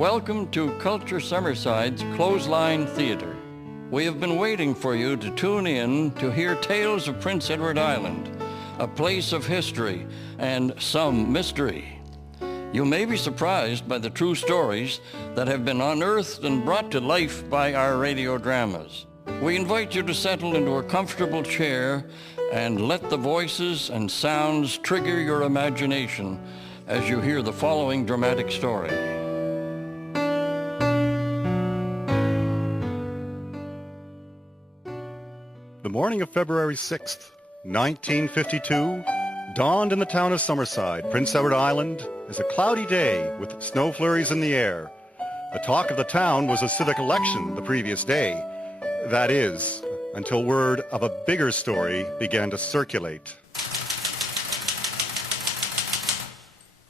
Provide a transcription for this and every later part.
Welcome to Culture Summerside's Clothesline Theatre. We have been waiting for you to tune in to hear tales of Prince Edward Island, a place of history and some mystery. You may be surprised by the true stories that have been unearthed and brought to life by our radio dramas. We invite you to settle into a comfortable chair and let the voices and sounds trigger your imagination as you hear the following dramatic story. The morning of February 6th, 1952, dawned in the town of Summerside, Prince Edward Island, as a cloudy day with snow flurries in the air. The talk of the town was a civic election the previous day. That is, until word of a bigger story began to circulate.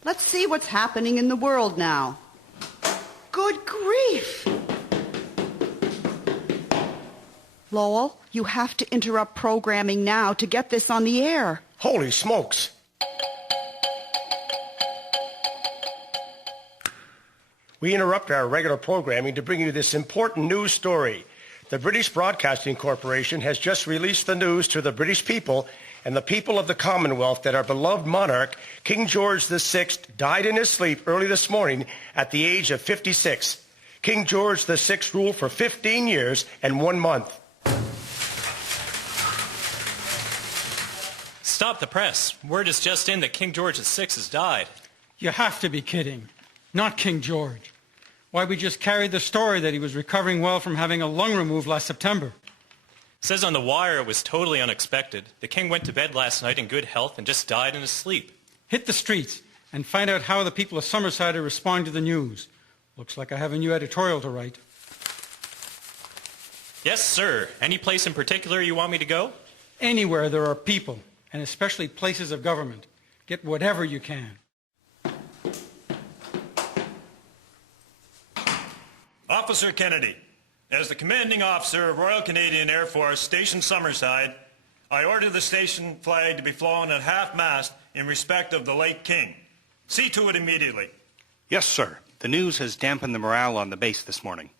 Let's see what's happening in the world now. Good grief! Lowell, you have to interrupt programming now to get this on the air. Holy smokes! We interrupt our regular programming to bring you this important news story. The British Broadcasting Corporation has just released the news to the British people and the people of the Commonwealth that our beloved monarch, King George VI, died in his sleep early this morning at the age of 56. King George VI ruled for 15 years and 1 month. Stop the press. Word is just in that King George VI has died. You have to be kidding. Not King George. Why, we just carried the story that he was recovering well from having a lung removed last September. Says on the wire it was totally unexpected. The king went to bed last night in good health and just died in his sleep. Hit the streets and find out how the people of Summerside are responding to the news. Looks like I have a new editorial to write. Yes, sir. Any place in particular you want me to go? Anywhere there are people, and especially places of government. Get whatever you can. Officer Kennedy, as the commanding officer of Royal Canadian Air Force Station Summerside, I order the station flag to be flown at half-mast in respect of the late king. See to it immediately. Yes, sir. The news has dampened the morale on the base this morning.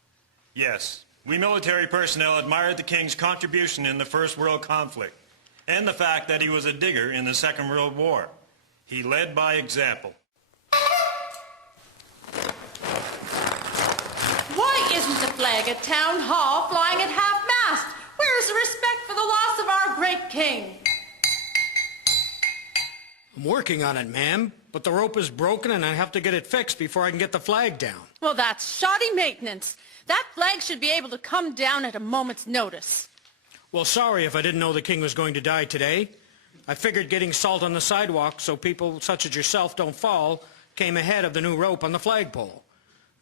Yes, we military personnel admired the king's contribution in the First World Conflict and the fact that he was a digger in the Second World War. He led by example. Why isn't the flag at Town Hall flying at half-mast? Where is the respect for the loss of our great king? I'm working on it, ma'am, but the rope is broken and I have to get it fixed before I can get the flag down. Well, that's shoddy maintenance. That flag should be able to come down at a moment's notice. Well, sorry if I didn't know the king was going to die today. I figured getting salt on the sidewalk so people such as yourself don't fall came ahead of the new rope on the flagpole.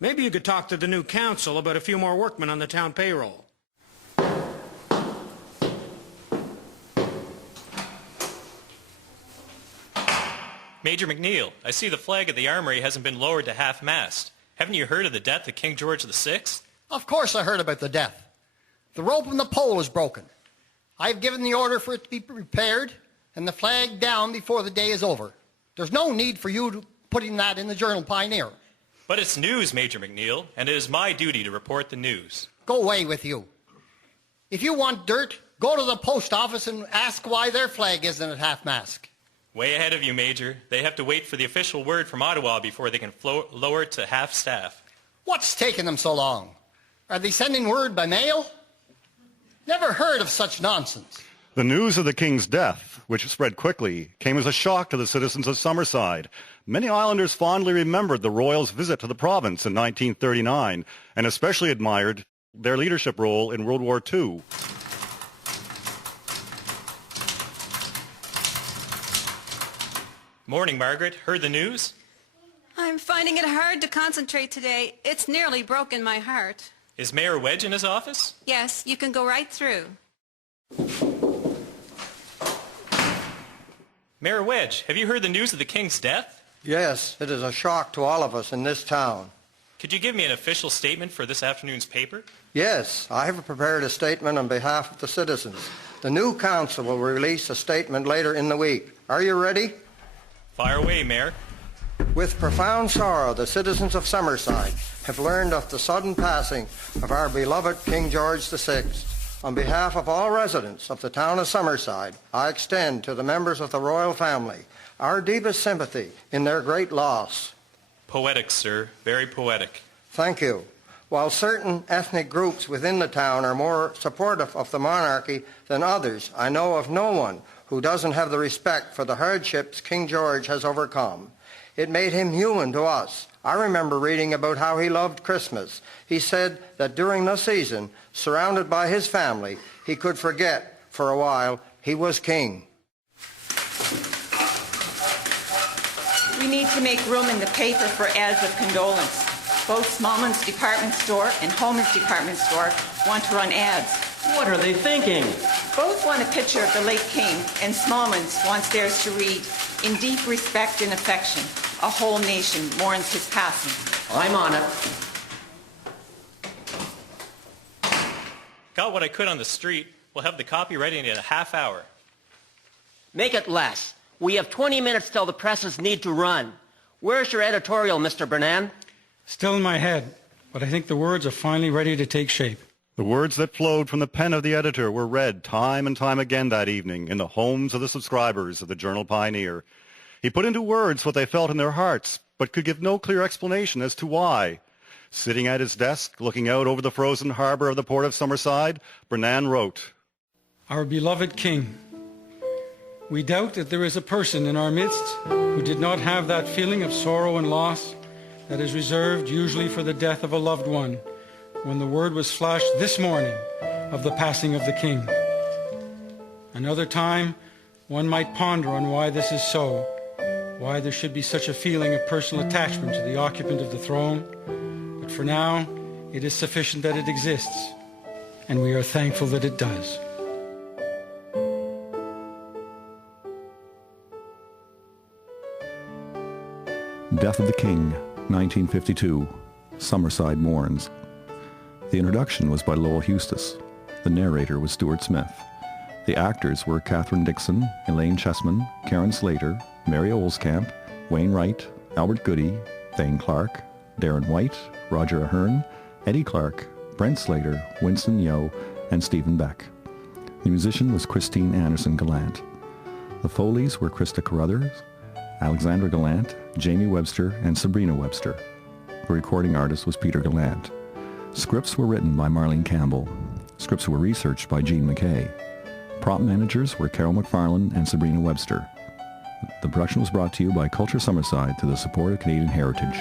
Maybe you could talk to the new council about a few more workmen on the town payroll. Major McNeil, I see the flag at the armory hasn't been lowered to half-mast. Haven't you heard of the death of King George VI? Of course I heard about the death. The rope on the pole is broken. I've given the order for it to be repaired and the flag down before the day is over. There's no need for you putting that in the Journal Pioneer. But it's news, Major McNeil, and it is my duty to report the news. Go away with you. If you want dirt, go to the post office and ask why their flag isn't at half-mast. Way ahead of you, Major. They have to wait for the official word from Ottawa before they can lower it to half-staff. What's taking them so long? Are they sending word by mail? Never heard of such nonsense. The news of the king's death, which spread quickly, came as a shock to the citizens of Summerside. Many islanders fondly remembered the royals' visit to the province in 1939 and especially admired their leadership role in World War II. Morning, Margaret. Heard the news? I'm finding it hard to concentrate today. It's nearly broken my heart. Is Mayor Wedge in his office? Yes, you can go right through. Mayor Wedge, have you heard the news of the king's death? Yes, it is a shock to all of us in this town. Could you give me an official statement for this afternoon's paper? Yes, I have prepared a statement on behalf of the citizens. The new council will release a statement later in the week. Are you ready? Fire away, Mayor. With profound sorrow, the citizens of Summerside have learned of the sudden passing of our beloved King George VI. On behalf of all residents of the town of Summerside, I extend to the members of the royal family our deepest sympathy in their great loss. Poetic, sir. Very poetic. Thank you. While certain ethnic groups within the town are more supportive of the monarchy than others, I know of no one who doesn't have the respect for the hardships King George has overcome. It made him human to us. I remember reading about how he loved Christmas. He said that during the season, surrounded by his family, he could forget for a while he was king. We need to make room in the paper for ads of condolence. Both Smallman's department store and Homer's department store want to run ads. What are they thinking? Both want a picture of the late king, and Smallman's wants theirs to read, "In deep respect and affection, a whole nation mourns his passing." I'm on it. Got what I could on the street. We'll have the copy ready in a half hour. Make it less. We have 20 minutes till the presses need to run. Where's your editorial, Mr. Bernan? Still in my head, but I think the words are finally ready to take shape. The words that flowed from the pen of the editor were read time and time again that evening in the homes of the subscribers of the Journal Pioneer. He put into words what they felt in their hearts, but could give no clear explanation as to why. Sitting at his desk, looking out over the frozen harbor of the port of Summerside, Bernan wrote, Our beloved king, we doubt that there is a person in our midst who did not have that feeling of sorrow and loss that is reserved usually for the death of a loved one, when the word was flashed this morning of the passing of the king. Another time, one might ponder on why this is so, why there should be such a feeling of personal attachment to the occupant of the throne. But for now, it is sufficient that it exists, and we are thankful that it does. Death of the King, 1952, Summerside Mourns. The introduction was by Lowell Eustis. The narrator was Stuart Smith. The actors were Catherine Dixon, Elaine Chessman, Karen Slater, Mary Olskamp, Wayne Wright, Albert Goody, Thane Clark, Darren White, Roger Ahern, Eddie Clark, Brent Slater, Winston Yeo, and Stephen Beck. The musician was Christine Anderson Gallant. The Foleys were Krista Carruthers, Alexandra Gallant, Jamie Webster, and Sabrina Webster. The recording artist was Peter Gallant. Scripts were written by Marlene Campbell. Scripts were researched by Jean McKay. Prop managers were Carol McFarlane and Sabrina Webster. The production was brought to you by Culture Summerside through the support of Canadian Heritage.